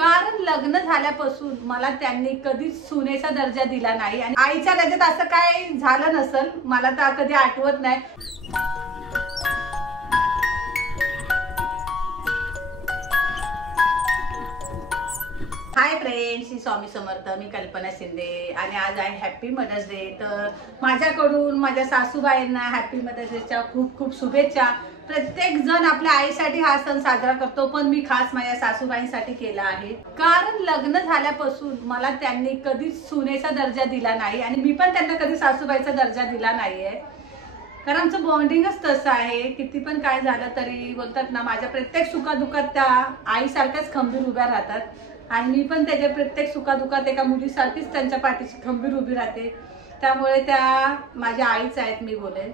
कारण लग्न झाल्यापासून मला त्यांनी कधीच सुनेचा दर्जा दिला नाही आणि आईच्या दर्जात असं काय झालं नसेल, मला तर कधी आठवत नाही। Hi friends, Swami Samarth. मी कल्पना शिंदे आणि आज आहे हॅपी मदर्स डे। तर माझ्याकडून माझ्या सासूबाईंना हॅपी मदर्स डेच्या खूप खूप शुभेच्छा। प्रत्येक जण आपल्या आईसाठी हा सण साजरा करतो, पण मी खास माझ्या सासूबाईंसाठी केला आहे। कारण लग्न झाल्यापासून मला त्यांनी कधीच सुनेचा दर्जा दिला नाही आणि मी पण त्यांना कधी सासूबाईचा दर्जा दिला नाहीये। कारण आमचं बॉन्डिंगच तसं आहे, किती पण काय झालं तरी बोलतात ना, माझ्या प्रत्येक सुखादुखात त्या आईसारख्याच खंबीर उभ्या राहतात आणि मी पण त्याच्या प्रत्येक सुखादुखात एका मुलीसारखीच त्यांच्या पाठीशी खंबीर उभी राहते। त्यामुळे त्या माझ्या आईच आहेत मी बोलेन।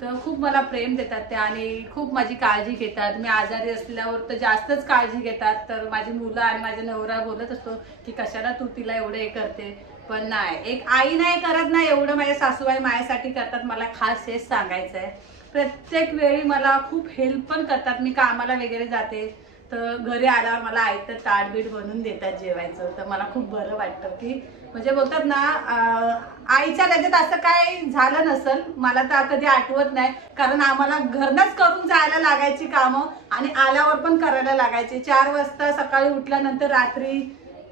तर खूप मला प्रेम देतात त्या आणि खूप माझी काळजी घेतात। मी आजारी असल्यावर तर जास्तच काळजी घेतात। तर माझी मुलं आणि माझा नवरा बोलत असतो की कशाला तू तिला एवढे हे करते, पण नाही, एक आई नाही करत ना एवढं माझ्या सासूबाई माझ्यासाठी करतात। मला खास हेच सांगायचं आहे। प्रत्येक वेळी मला खूप हेल्प पण करतात। मी कामाला वगैरे जाते तर घरी आल्यावर मला आयतं ताटबीट बनवून देतात जेवायचं, तर मला खूप बरं वाटतं की म्हणजे बोलतात ना, आईच्या दर्जात असं काय झालं नसेल, मला तर कधी आठवत नाही। कारण आम्हाला घरनच करून जायला लागायची कामं आणि आल्यावर पण करायला लागायची। 4 वाजता सकाळी उठल्यानंतर रात्री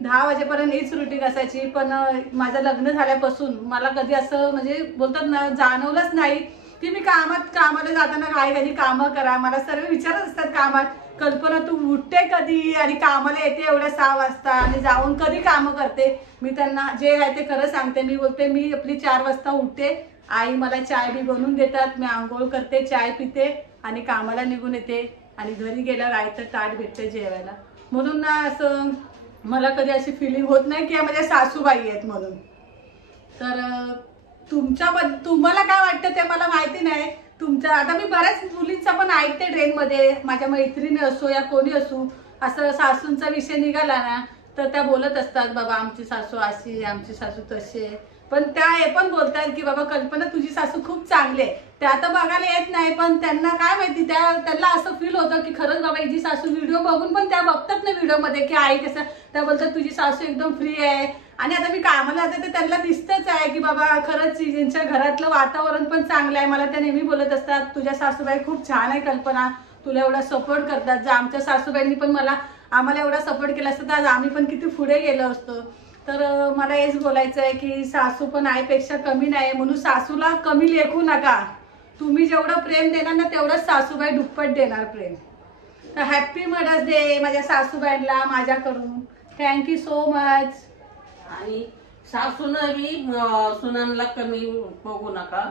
10 वाजेपर्यंत हीच रुटीन असायची। पण माझं लग्न झाल्यापासून मला कधी असं म्हणजे बोलतात ना जाणवलंच नाही की मी कामाला जाताना काय कधी कामं करा। मला सर्व विचारत असतात कामात, कल्पना तू उठते कधी आणि कामाला येते एवढ्या 6 वाजता आणि जाऊन कधी कामं करते। मी त्यांना जे आहे ते खरं सांगते। मी बोलते मी आपली 4 वाजता उठते, आई मला चाय बी बनवून देतात, मी आंघोळ करते, चाय पिते आणि कामाला निघून येते आणि घरी गेल्यावर आयतं ताट भेटते जेवायला। म्हणून ना असं मला कधी अशी फिलिंग होत नाही की माझ्या सासूबाई आहेत म्हणून। तर तुम्हाला काय वाटतं ते मला माहिती नाही। तुमचं आता मी बऱ्याच मुलींचा पण ऐकते ट्रेनमध्ये, माझ्या मैत्रिणी असो या कोणी असो, असं सासूंचा विषय निघाला ना तर त्या बोलत असतात बाबा आमची सासू अशी, आमची सासू तशी। पण त्या हे पण बोलतात की बाबा कल्पना तुझी सासू खूप चांगली आहे। त्या आता बघायला येत नाही, पण त्यांना काय माहिती, त्यांना असं फील होतं की खरंच बाबा हिची सासू, व्हिडिओ बघून पण त्या बघतात ना व्हिडिओमध्ये की आई कसं, त्या बोलतात तुझी सासू एकदम फ्री आहे। आणि आता मी कामाला जाते तर त्यांना दिसतच आहे की बाबा खरंच त्यांच्या घरातलं वातावरण पण चांगलं आहे। मला त्या नेहमी बोलत असतात तुझ्या सासूबाई खूप छान आहे कल्पना, तुला एवढा सपोर्ट करतात। जर आमच्या सासूबाईंनी पण आम्हाला एवढा सपोर्ट केला असता तर आम्ही पण किती पुढे गेलो असतो। तर मला हेच बोलायचं आहे की सासू पण आईपेक्षा कमी नाही, म्हणून सासूला कमी लेखू नका। तुम्ही जेवढं प्रेम देणार ना तेवढंच सासूबाई दुप्पट देणार प्रेम। तर हॅपी मदर्स डे माझ्या सासूबाईंना माझ्याकडून, थँक्यू सो मच। आणि सासून बी सुनांना कमी बघू नका।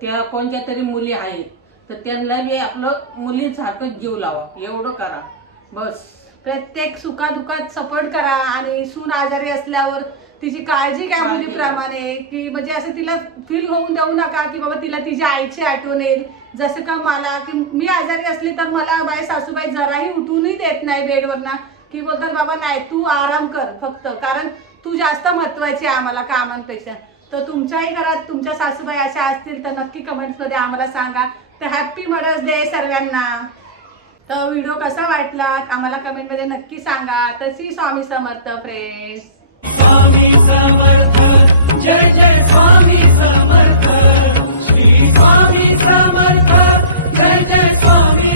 त्या कोणत्या तरी मुली आहेत तर त्यांना बी आपलं मुलींसारखं जीव लावा, एवढं करा बस। प्रत्येक सुखादुखात सपोर्ट करा आणि सून आजारी असल्यावर तिची काळजी घ्या मुलीप्रमाणे, की म्हणजे असं तिला फील होऊन देऊ नका की बाबा तिला तिच्या आईची आठवण येईल। जसं का मला की मी आजारी असली तर मला माझ्या सासूबाई जराही उठूनही देत नाही बेडवरना, की बोलतात बाबा नाही तू आराम कर फक्त, कारण तू जास्त महत्वाची आहे आम्हाला कामांपेक्षा। तर तुमच्याही घरात तुमच्या सासूबाई अशा असतील तर नक्की कमेंट्समध्ये आम्हाला सांगा। तर हॅपी मदर्स डे सर्वांना। तर व्हिडिओ कसा वाटला आम्हाला कमेंटमध्ये नक्की सांगा। तशी स्वामी समर्थ फ्रेंड्स। स्वामी समर्थ, जय जय स्वामी समर्थ, श्री स्वामी समर्थ, जय जय स्वामी